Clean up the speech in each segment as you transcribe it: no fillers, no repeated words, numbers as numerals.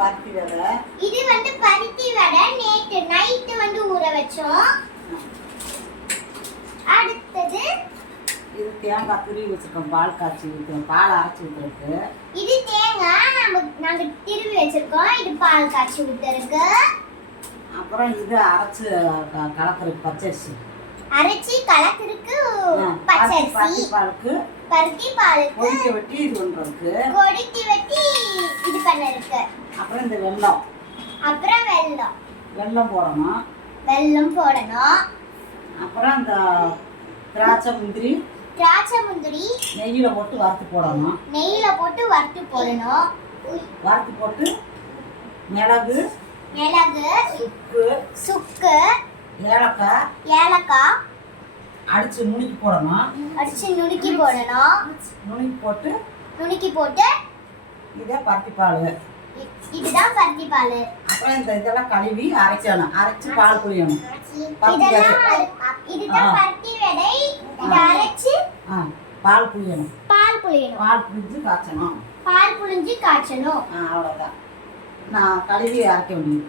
பருத்தி வடை. இது வந்து பருத்தி வடை நேத்து நைட் வந்து ஊற வச்சோம். அடுத்தது இது தேங்காய் துருவி வச்சிருக்கோம், பால் காய்ச்சி ஊற்றுறோம், பால் அரைச்சி ஊற்றுறதுக்கு. இது தேங்காய் நாங்க திருவி வச்சிருக்கோம். இது பால் காய்ச்சி ஊத்துறதுக்கு. அப்புறம் இது அரைச்சு கலக்குறதுக்கு பச்சரிசி. அரைச்சி கலக்குறதுக்கு பச்சரிசி. பாலுக்கு பருத்தி பாலுக்கு கொதிக்க வெட்டி இது பண்றதுக்கு. கொதிக்க வெட்டி இது பண்ணறதுக்கு. அப்புறம் இந்த வெல்லம். அப்புறம் வெல்லம். வெல்லம் போடணும். வெல்லம் போடணும். அப்புறம் இந்த திராட்சை முந்திரி. திராட்சை முந்திரி நெய்யில போட்டு வறுத்து போடணும். நெய்யில போட்டு வறுத்து போடணும். வறுத்து போட்டு மிளகு, சுக்கு, ஏலக்காய் அடிச்சு நுணுக்கி போடணும். நுணுக்கி போடணும். நுணுக்கி போட்டு இதை பருத்தி பால். இதுதான் பருத்தி பால். அப்புறம் இந்த இதெல்லாம் கழுவி அரைச்சணும். அரைச்சு பால் புளியணும். இதுதான் பருத்தி வடை. இத அரைச்சு பால் புளியணும். பால் புளிஞ்சு காய்ச்சணும். அவ்வளவுதான். நான் கழுவி அரைக்க முடியும்.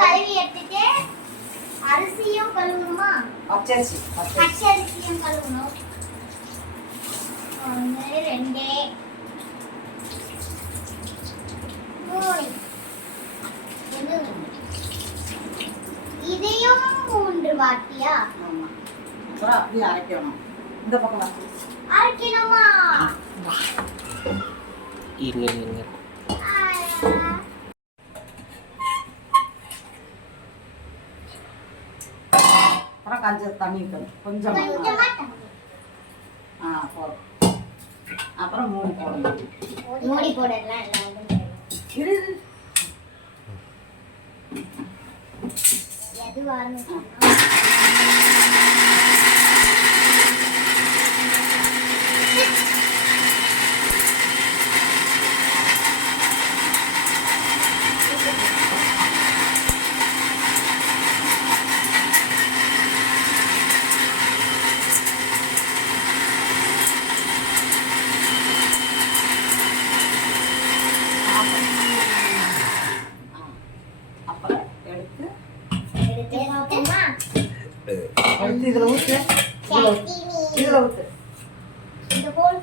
கழுவி எடுத்துட்டு அரிசியும் கழுவணுமா? பச்சரிசியும் கழுவணும். 1 2 3 இதையும் 3 வாட்டியா? ஆமா. அப்புறம் அப்படியே அரைக்கணும். இந்த பக்கம் அரைக்கணுமா? இருங்க. அப்புறம் கொஞ்சம் தண்ணி ஊற்றணும். கொஞ்சம் போதும். அப்புறம் மூடி போடணும். மூடி போடலாம். இரு எது வரணும்? இதுல ஊத்து. இந்த போல்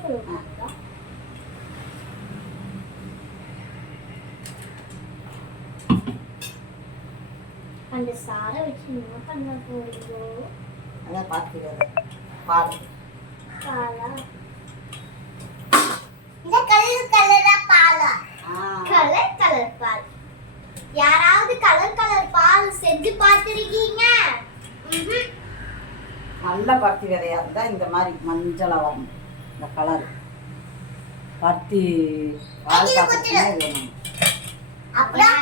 அந்த சார வச்சு என்ன பண்ண போறீங்க? அத பாத்துக்கங்க. பால். பாலா? இந்த கலரா பாலா? Colour ball. யாராவது கலர் பால் செஞ்சு பார்த்திருக்கீங்க? நல்ல பருத்தி விதையா இருந்தா இந்த மாதிரி மஞ்சளா வரும். இந்த கலர் பருத்தி பால் காய்ச்சணும். அப்புறம்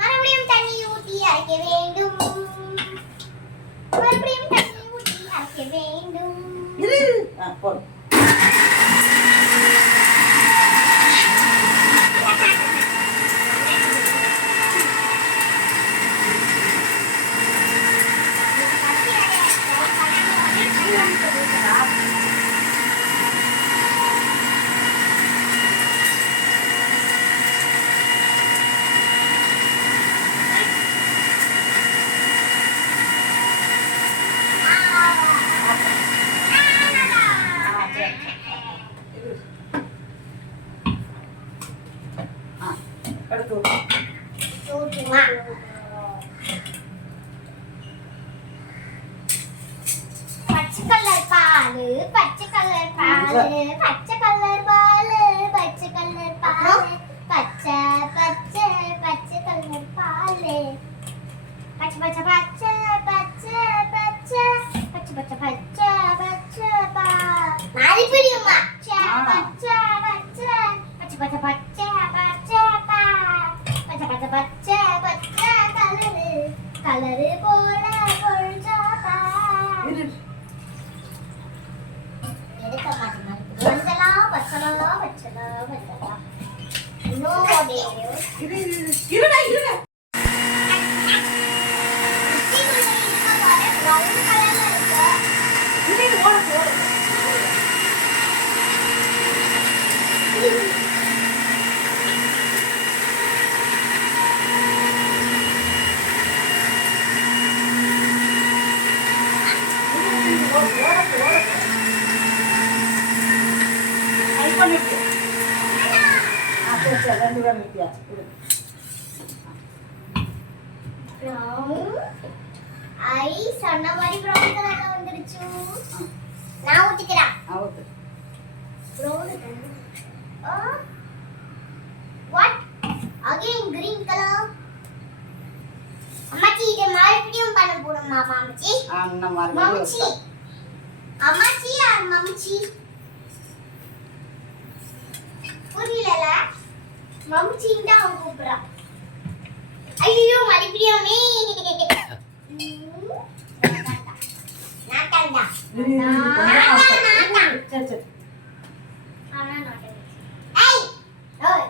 மறுபடியும் தண்ணி ஊற்றி அரைக்க வேண்டும். போடு. பச்சை கலர் பால் பச்சை கலர் பால் பச்சை கலர் பால் பச்சை பச்சை பச்சை கலர் பால் பச்சை பச்சை பச்சை பச்சை பச்சை கலரு போல பொழுதாதா எடுக்க மாட்டேன் மஞ்சளா பச்சளா பச்சளா மஞ்சளா நோடே இருடா இருடா ரெண்டு பேரும் வித்தியாசம் ஐ சொன்ன மாதிரி ப்ரௌன் கலர்ல வந்துருச்சு நான் ஊத்திக்கிறேன் அவுத்து brown what again green colour அம்மாச்சி இத மறுபடியும் பண்ண போறோமா மாமச்சி அண்ணா மாமச்சி அம்மாச்சி யார் மாமச்சி புரியல மாமச்சின்னு தான் அவங்க கூப்பிடுறா ஐயோ மறுபடியுமே நாட்டாண்டா சரி சரி ஆனா நாட்டாண்டா ஏய் ஓய்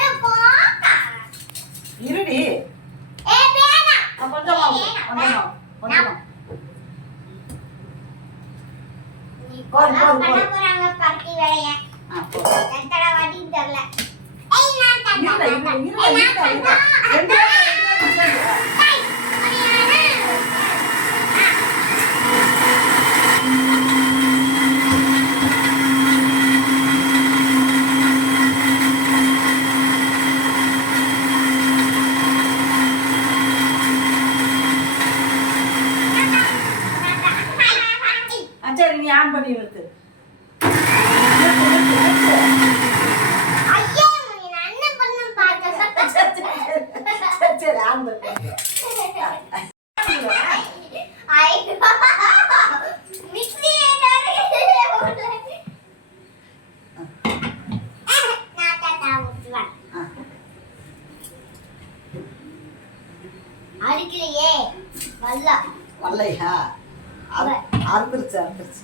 எப்போக்கா இருடி ஏ பேனா கொஞ்சமா கொஞ்சமா நீ கொலை பண்ண போறாங்க பார்ட்டி வேலைய எத்தனை வாட்டி தெரியல ஏய் நாட்டாண்டா இருடா ரெண்டு சரி நீ ஆன் பண்ணி நிறுத்து ஐயோ நீ என்ன பண்ண பாக்க சரி ஆன் பண்ணு ஐ மிக்ஸி அடிக்கலையே வல்ல வல்லையா அறுத்துருச்சு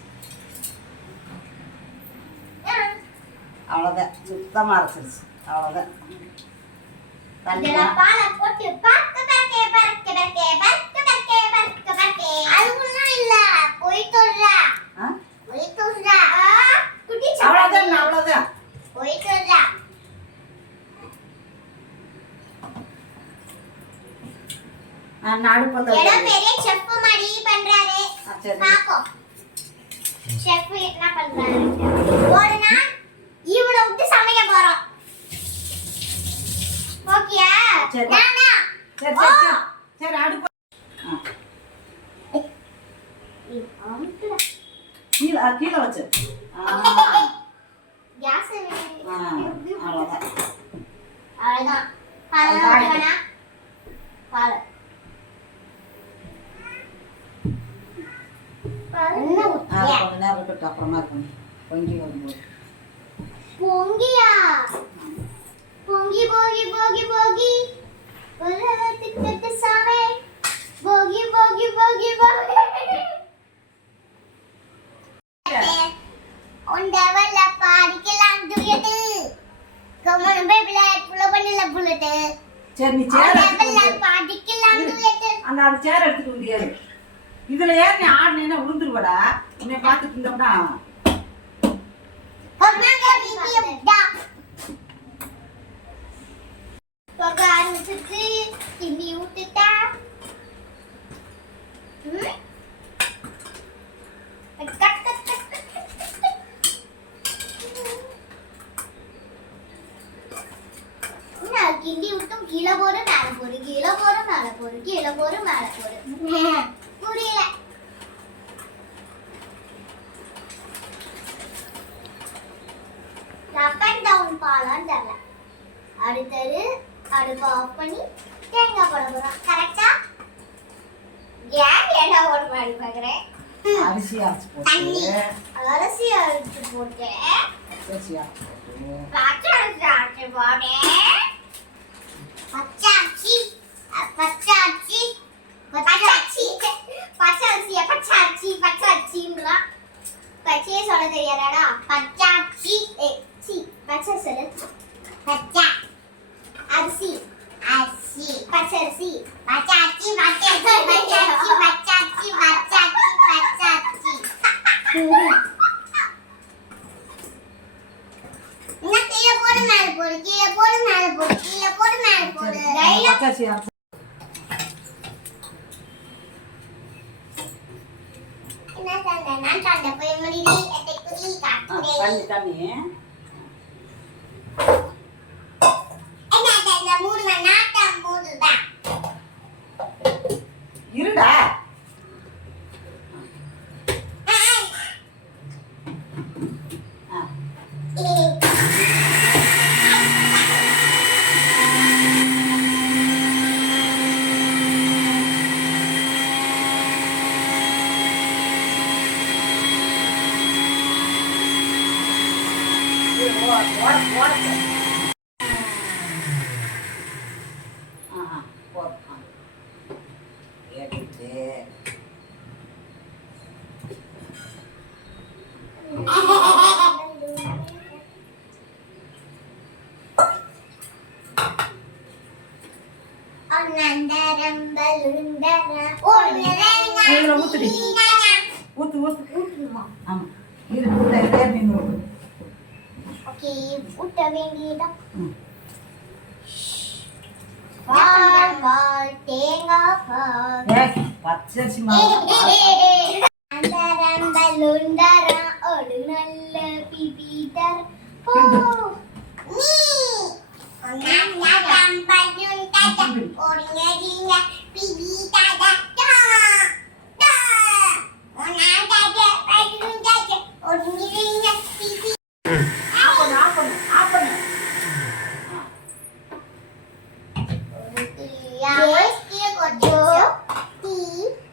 அவ்வளோதான் சுத்தமாக அரைச்சிருச்சு அவ்வளோதான் இதெல்லாம் பாலை போட்டு பறக்க பறக்க பறக்க பறக்க பறக்க பறக்க பறக்க பறக்க அதுக்குலாம் இல்ல போய் சொல்றா குட்டி அவ்வளோதான் போய் சொல்றா அடுப்பத்தை ஏதோ பெரிய செஃப் மாதிரி பண்றாரு பாப்போம் செஃப் என்ன பண்றாரு ஒரு நாள் இவனை விட்டு சமைக்க போறோம் ஓகேயா நானா சரி அடுப்பு கீழே வச்சு கேஸ் அவ்வளோதான் அவ்வளவுதான் பால் பால் கொஞ்ச நேரம் இருக்கட்டும் அப்புறமா இருக்கணும் பொங்கி வரும்போது பொங்கியா பொங்கி போகி போகி போகி உலகத்துக்கு சாமே போகி போகி போகி போகி ஒண்டவல பாடிக்கலாம் துரியது கமன பேபில புள்ள பண்ணல புள்ளது சரி நீ சேர் பாடிக்கலாம் துரியது அந்த சேர் எடுத்துட்டு முடியாது இதுல ஏன் நீ ஆடுனேன்னா உளுந்துருவடா உன்னை பார்த்துட்டு இருந்தோம்னா கிண்டி விட்டுட்டா கிண்டி விட்டும் கீழே போற மேல போற கீழே போற மேல போற கீழே போற மேல போற புரியல அப் அண்ட் டவுன் பாலான்னு தெரியல அடுத்தது அடுப்பு ஆஃப் பண்ணி தேங்காய் போட போறோம் கரெக்டா ஏன் என்ன ஒரு மாதிரி பார்க்குறேன் அரிசி அரைச்சு போட்டு அரிசி அரைச்சு போட்டு அரிசி அரைச்சு போட்டு பச்சை அரிசி அரைச்சு போட்டு பச்சை அரிசி பச்சை அரிசி அரிசி பச்சரிசி பச்சாச்சி பச்சாச்சி பச்சாச்சி பச்சாச்சி பச்சாச்சி பச்சாச்சி இன்னும் கீழே போடு மேல போடு கீழே போடு மேல போடு கீழே போடு மேல போடு பச்சாச்சி என்ன சண்டை நான் சண்டை போய் முடியல எத்தை குதி காட்டுறேன் தண்ணி தண்ணி என்ன சண்டை மூடு நாட்டம் மூடுதான் இருடா ஊத்துடி ஊத்து ஊத்து ஊத்துமா ஆமா இது ஊத்த மீன் ஊத்து ஓகே ஊத்த வேண்டியதா பால் பால் தேங்காய் பால் பச்சரிசி மாவு அந்தரம்பலுந்தரா ஒரு நல்ல பிபிதர் போ நீ ஒன்னா தம்பலுந்தட ஒரு நெறிங்க பிபிதட டா டா ஒன்னா தட பலுந்தட ஒரு நெறிங்க பிபி ஆப்பன ஆப்பன ஆப்பன யா கீழே கொட்டோ டீ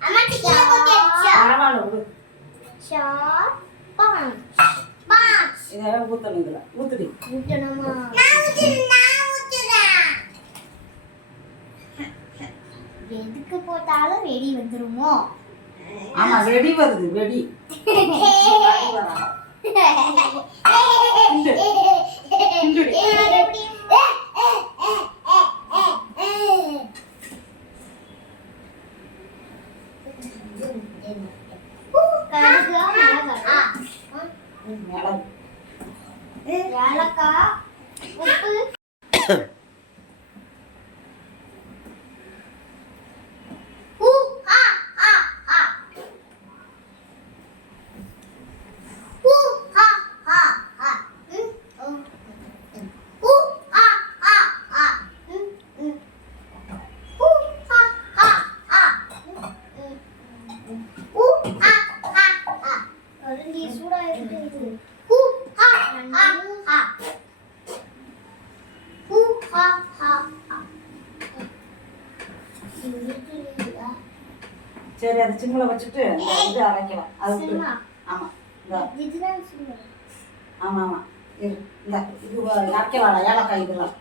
அம்மா கீழே கொட்டோ பரவல விடு சார் பாஞ்ச் பாஞ்ச் இதெல்லாம் ஊத்தணும் இதுல ஊத்துடி ஊத்தணுமா நான் ஊத்துறேன் எதுக்கு போட்டாலும் வெடி வந்துருமோ ஆமா வெடி வருது வெடி ஏலக்காய் உப்பு சரி அது சிம்ல வச்சுட்டு இது அரைக்கலாம் அது விட்டு. ஆமா இந்த ஆமா ஆமா இரு இந்த இது அரைக்கலாம்டா ஏலக்காய் இதெல்லாம்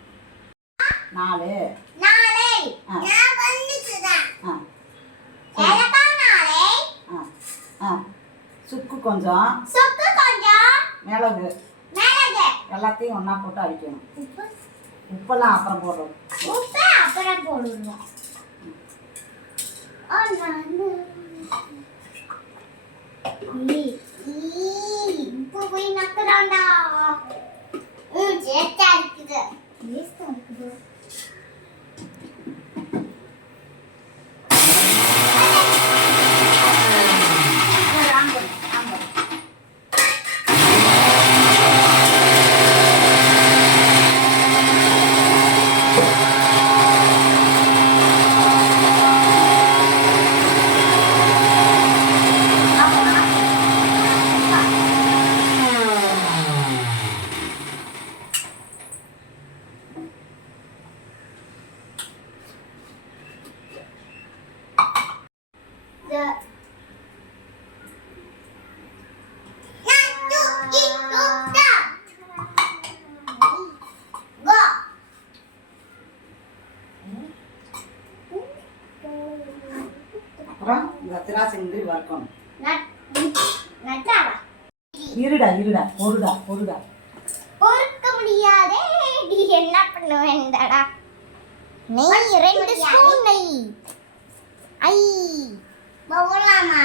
4 நாளை நான் வந்துச்சுதான் ஏலக்காய் நாளை சுக்கு கொஞ்சம் மிளகு எல்லாத்தையும் ஒண்ணா போட்டு அடிக்கணும் உப்பெல்லாம் அப்புறம் போடுறோம் அப்புறம் போடுவோம் இப்போ போய் நக்குறான்டா ஜேட்டா இருக்குது டேஸ்டா இருக்குது அப்புறம் இந்த திராட்சை முந்திரி வறுக்கணும் நட்டாவா இருடா இருடா பொறுடா பொறுடா பொறுக்க முடியாதே என்ன பண்ணுவேன்டா நெய் 2 ஸ்பூன் நெய் ஐ போகலாமா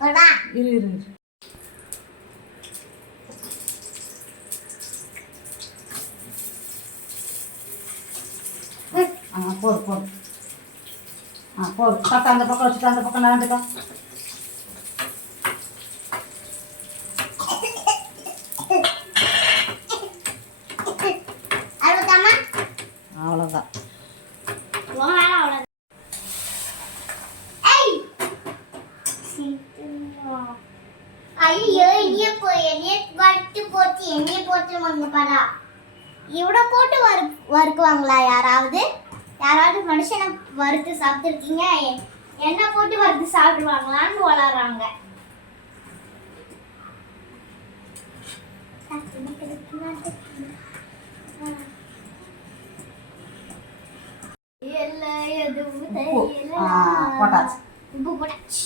போடா இரு போடு போடு கரெக்டாக அந்த பக்கம் வச்சுட்டு அந்த பக்கம் நடந்துக்கோ அவ்வளோதான் ஐயோ எண்ணெய் போட்டு எண்ணெய் போட்டு பாடா இவ்வளோ போட்டு வறுக்குவாங்களா யாராவது மனுஷனை வறுத்து சாப்பிட்டுருக்கீங்க எண்ணெய் போட்டு வறுத்து சாப்பிடுவாங்களான்னு வளர்றாங்க உப்பு போட்டாச்சு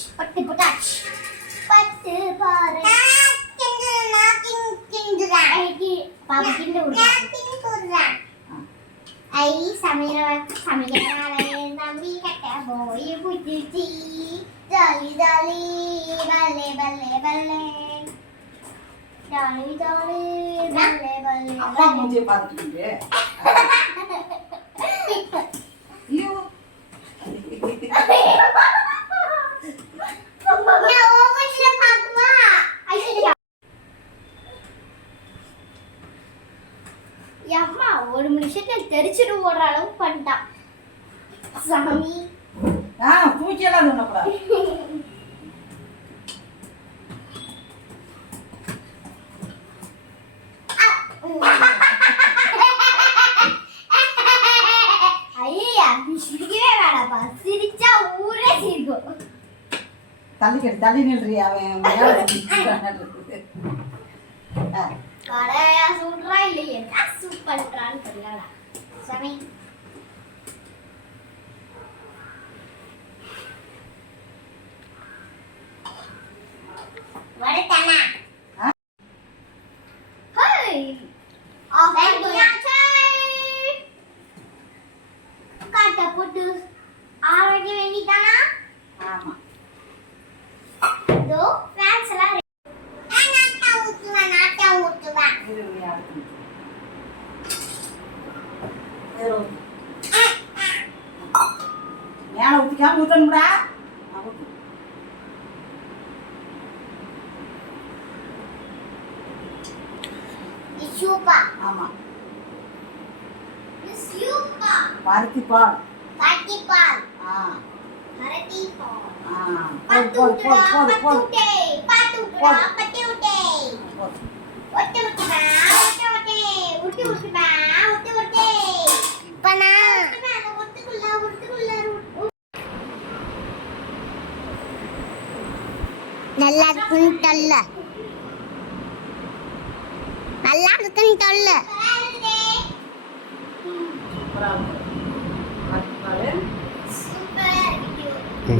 பத்து பாரு ஐ சமையலே நம்பி கட்ட போய் புடிச்சி ஜாலி ஜாலி பல்லே பல்லே பல்லே ஜாலி ஜாலி பல்லே பல்லே அப்பா மூஞ்சியை பார்த்துட்டு ஐயோ அம்மா ஒரு நிமிஷத்துல தெரிச்சிட்டு ஓடுற அளவு பண்ணிட்டான் சாமி தூக்கியெல்லாம் சொன்னப்பா ஐயா சிரிக்கவே வேணாப்பா சிரிச்சா ஊரே சிரிக்கும் தள்ளி நில்றியா அவன் கடையா சூடுறா இல்லையே சூப் பண்றான்னு தெரியல சாமி வரட்டானா ஹே காட்ட போட்டு ஆரோக்கிய வேண்டிதானா ஆமா தோ ஃபேன்ஸ் எல்லாம் மேல ஊத்திக்காம ஊத்தணும்டா சூப்பா ஆமா சூப்பா பருத்தி பால் பருத்தி பால் பத்துட்டே நல்லா இருக்குன்னு சொல்ல நல்லா இருக்குன்னு சொல்ல சூப்பரா இருக்கு. சூப்பரா இருக்கு